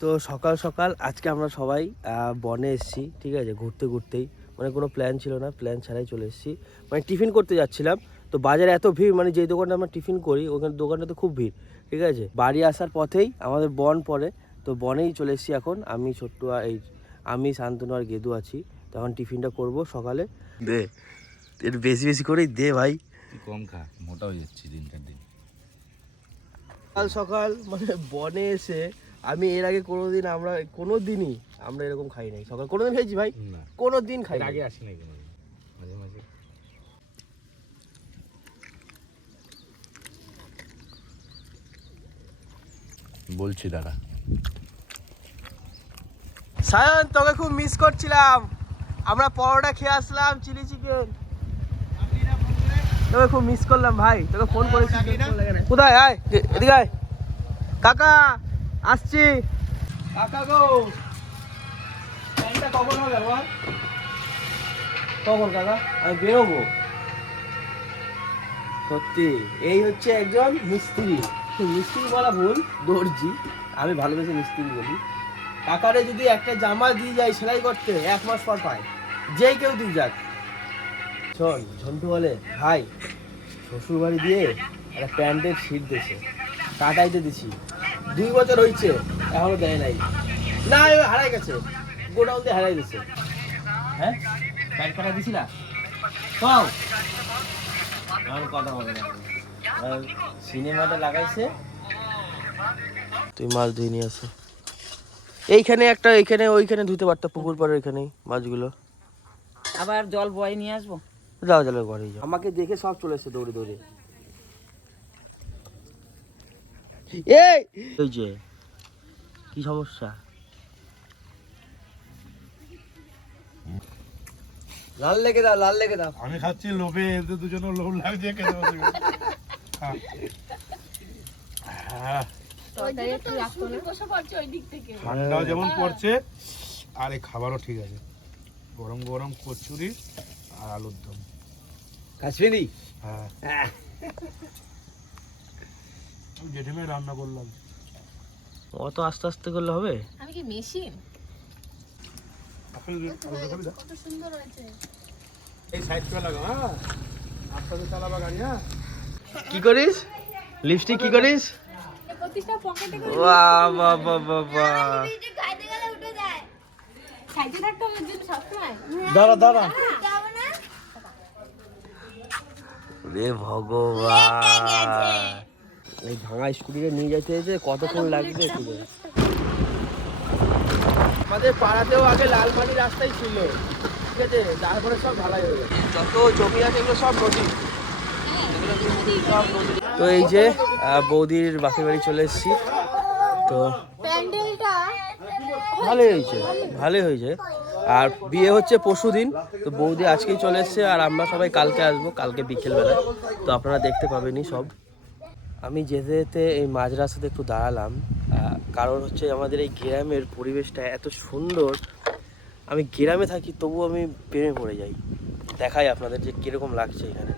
তো সকাল সকাল আজকে আমরা সবাই বনে এসেছি, ঠিক আছে, ঘুরতেই মানে কোনো প্ল্যান ছিল না, প্ল্যান ছাড়াই চলে এসেছি। মানে টিফিন করতে যাচ্ছিলাম, তো বাজারে এত ভিড়, মানে যেই দোকানটা আমরা টিফিন করি ওখানে দোকানটাতে খুব ভিড়, ঠিক আছে। বাড়ি আসার পথেই আমাদের বন পড়ে, তো বনেই চলে এসেছি এখন। আমি শান্তনু আর গেদু আছি, তখন টিফিনটা করব সকালে। দে একটু বেশি বেশি করেই দে ভাই, কম খা, মোটা হয়ে যাচ্ছি দিনকার দিন। সকাল সকাল মানে বনে এসে আমি এর আগে কোনোদিনই আমরা এরকম খাই নাই। সকাল কোনোদিন খাইছি ভাই? না, কোনোদিন খাই আগে আসি নাই কোনো, মাঝে মাঝে। বলছি দাদা, সায়ন তোকে খুব মিস করছিলাম। আমরা পরোটা খেয়ে আসলাম, চিলি চিকেন, তোকে খুব মিস করলাম ভাই। তোকে ফোন করেছি, কোথায়? আয় এদিকে আয়। কাকা আসছি। কাকা গো, কখন হবে আমার? কখন কাকা? আমি বেরোবো। সত্যি এই হচ্ছে একজন মিস্ত্রি, মিস্ত্রি বলা ভুল, দর্জি। আমি ভালোবেসে মিস্ত্রি বলি। কাকারে যদি একটা জামা দিয়ে যায় সেলাই করতে, 1 মাস পর পায়, যেই কেউ দিয়ে যাক। শোন, ঝন্টু বলে ভাই শ্বশুর বাড়ি দিয়ে একটা প্যান্টের ছিট দিয়েছে, কাটাইতে দিছি, 2 বছর হয়েছে এখনো দেয় নাই। না হারাই গেছে, গোডাউন দিয়ে হারাই গেছে। হ্যাঁ প্যান্ট কাটা দিছি না, কও আমার কথা বলে না। সিনেমাটা লাগাইছে, তুই মাছ ধুয়ে নিয়ে আসো। এইখানে একটা, এইখানে ওইখানে ধুতে পারতো, পুকুর পাড়ের এখানেই মাছগুলো। আবার জল বয়ে নিয়ে আসবো। যাও যাও ঘরেই যাও। আমাকে দেখে সব চলে এসছে দৌড়ে দৌড়ে। এই যে কি সমস্যা? লাল লেগে দাও, লাল লেগে দাও। আমি খাচ্ছি লোভে, এদের দুজনের লোভ লাগছে খেতে বসে। ঠান্ডাও যেমন পড়ছে আর এই খাবারও ঠিক আছে, গরম গরম কচুরি আর আলুর দম। কাশ্মীরি? হ্যাঁ, জেঠিমে রান্না করলাম। অত আস্তে আস্তে করলে হবে? আমি কি মেশিন? কত সুন্দর হয়েছে। এই সাইড করে লাগা, হ্যাঁ আস্তে আস্তে চালাবা গাড়ি। হ্যাঁ কি করিস? লিপস্টিক কি করিস? প্রতিটা পকেটে করে বাহ বাহ বাহ বাহ বাহ। খাইতে গেলে উঠে যায়। খাইতে থাকতে হবে জন্য সবসময়। দাঁড়া দাঁড়া, যাবো না? রে ভগবান, এই ভাঙা স্কুটিটা নিয়ে যেতে যেতে কতক্ষণ লাগবে কি জানি। আমাদের পাড়াতেও আগে লাল মাটির রাস্তাই ছিল, ঠিক আছে, তারপরে সব ঢালাই হয়ে গেছে। যত জমি আছে এগুলো সব নদী। তো এই যে বৌদির বাপের বাড়ি চলে এসেছি। তো প্যান্ডেলটা ভালোই হয়েছে। আর বিয়ে হচ্ছে পরশুদিন, তো বৌদি আজকেই চলে এসছে, আর আমরা সবাই কালকে আসবো, কালকে বিকেলবেলায়। তো আপনারা দেখতে পাবেনই সব। আমি যেতে যেতে এই মাঝ রাস্তাতে একটু দাঁড়ালাম, কারণ হচ্ছে আমাদের এই গ্রামের পরিবেশটা এত সুন্দর। আমি গ্রামে থাকি তবু আমি প্রেমে পড়ে যাই। দেখাই আপনাদের যে কীরকম লাগছে এখানে।